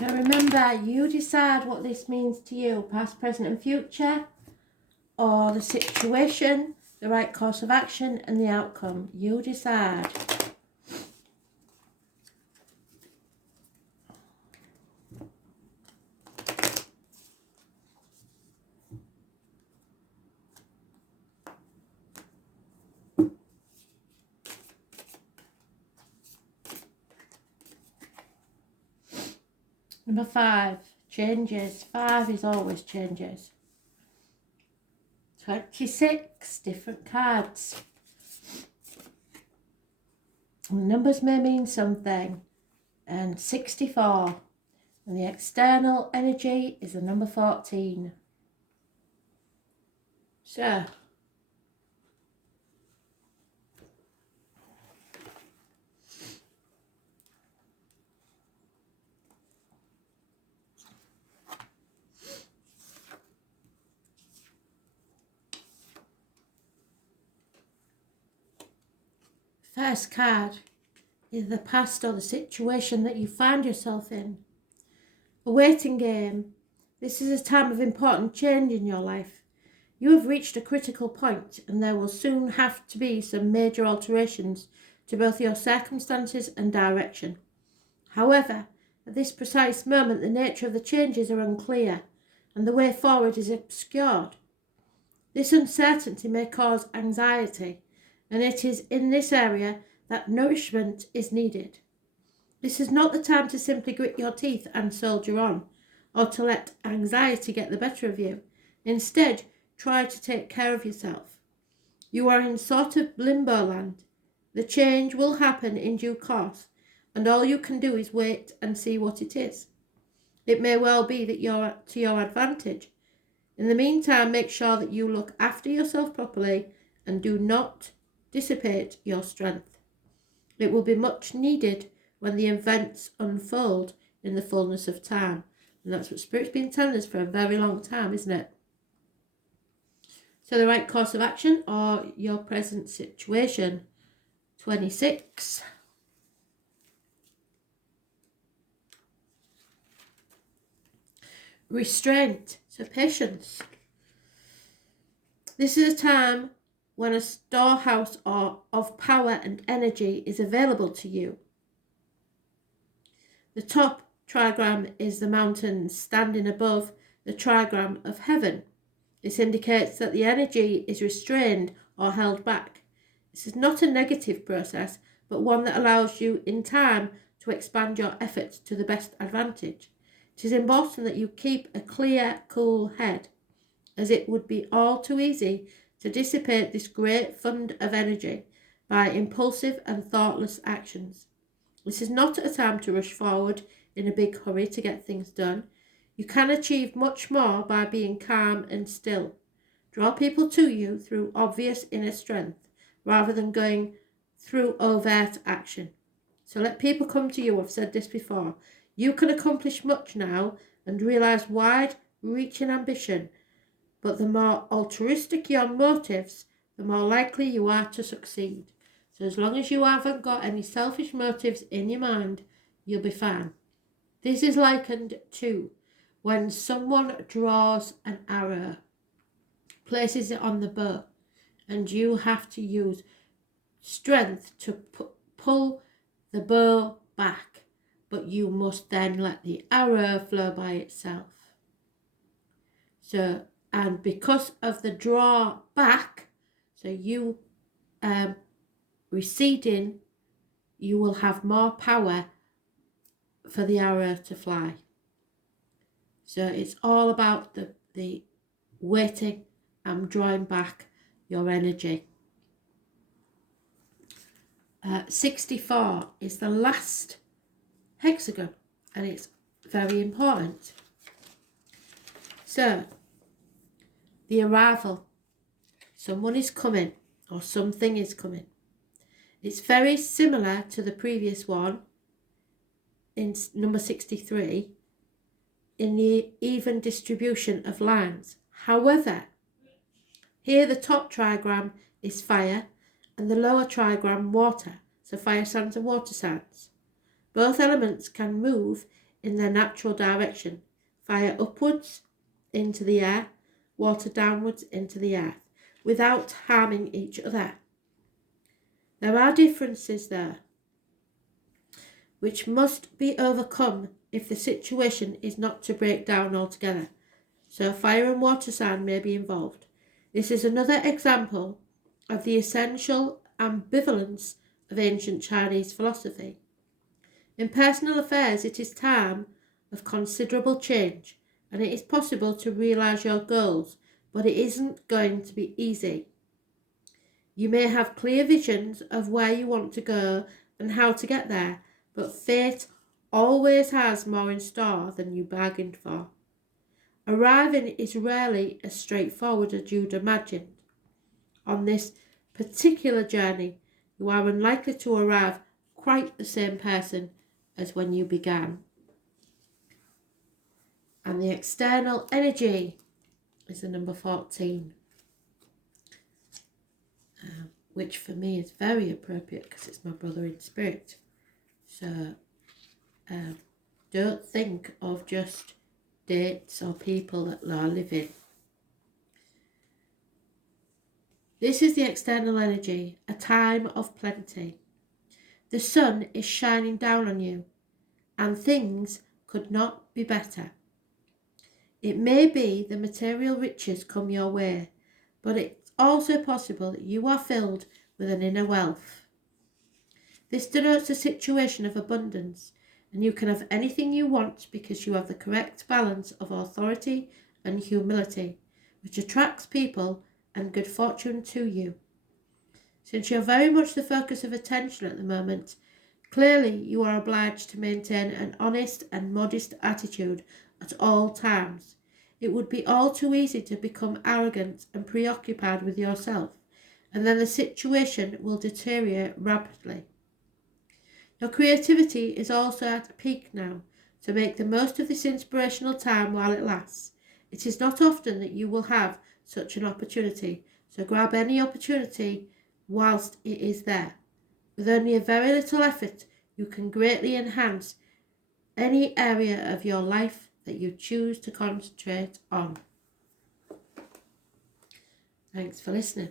So remember, you decide what this means to you, past, present and future, or the situation, the right course of action and the outcome. You decide. Number 5, changes. 5 is always changes. 26, different cards. And numbers may mean something. And 64. And the external energy is the number 14. So, first card is the past or the situation that you find yourself in. A waiting game. This is a time of important change in your life. You have reached a critical point and there will soon have to be some major alterations to both your circumstances and direction. However, at this precise moment the nature of the changes are unclear and the way forward is obscured. This uncertainty may cause anxiety, and it is in this area that nourishment is needed. This is not the time to simply grit your teeth and soldier on, or to let anxiety get the better of you. Instead, try to take care of yourself. You are in sort of limbo land. The change will happen in due course, and all you can do is wait and see what it is. It may well be that you're to your advantage. In the meantime, make sure that you look after yourself properly and do not dissipate your strength. It will be much needed when the events unfold in the fullness of time. And that's what Spirit's been telling us for a very long time, isn't it? So the right course of action or your present situation. 26. Restraint, so patience. This is a time when a storehouse of power and energy is available to you. The top trigram is the mountains standing above the trigram of heaven. This indicates that the energy is restrained or held back. This is not a negative process, but one that allows you in time to expand your efforts to the best advantage. It is important that you keep a clear, cool head, as it would be all too easy to dissipate this great fund of energy by impulsive and thoughtless actions. This is not a time to rush forward in a big hurry to get things done. You can achieve much more by being calm and still. Draw people to you through obvious inner strength, rather than going through overt action. So let people come to you. I've said this before. You can accomplish much now and realise wide-reaching ambition, but the more altruistic your motives, the more likely you are to succeed. So as long as you haven't got any selfish motives in your mind, you'll be fine. This is likened to when someone draws an arrow, places it on the bow, and you have to use strength to pull the bow back, but you must then let the arrow flow by itself. So, and because of the draw back, so you receding, you will have more power for the arrow to fly. So it's all about the waiting and drawing back your energy. 64 is the last hexagon, and it's very important. So, the arrival. Someone is coming or something is coming. It's very similar to the previous one in number 63 in the even distribution of lines. However, here the top trigram is fire and the lower trigram water, so fire signs and water signs. Both elements can move in their natural direction, fire upwards into the air, water downwards into the earth, without harming each other. There are differences there, which must be overcome if the situation is not to break down altogether. So fire and water sign may be involved. This is another example of the essential ambivalence of ancient Chinese philosophy. In personal affairs, it is time of considerable change, and it is possible to realise your goals, but it isn't going to be easy. You may have clear visions of where you want to go and how to get there, but fate always has more in store than you bargained for. Arriving is rarely as straightforward as you'd imagined. On this particular journey, you are unlikely to arrive quite the same person as when you began. And the external energy is the number 14, which for me is very appropriate because it's my brother in spirit. So don't think of just dates or people that are living. This is the external energy, a time of plenty. The sun is shining down on you, and things could not be better. It may be the material riches come your way, but it's also possible that you are filled with an inner wealth. This denotes a situation of abundance, and you can have anything you want because you have the correct balance of authority and humility, which attracts people and good fortune to you. Since you're very much the focus of attention at the moment, clearly you are obliged to maintain an honest and modest attitude at all times. It would be all too easy to become arrogant and preoccupied with yourself, and then the situation will deteriorate rapidly. Your creativity is also at a peak now, so make the most of this inspirational time while it lasts. It is not often that you will have such an opportunity, so grab any opportunity whilst it is there. With only a very little effort, you can greatly enhance any area of your life that you choose to concentrate on. Thanks for listening.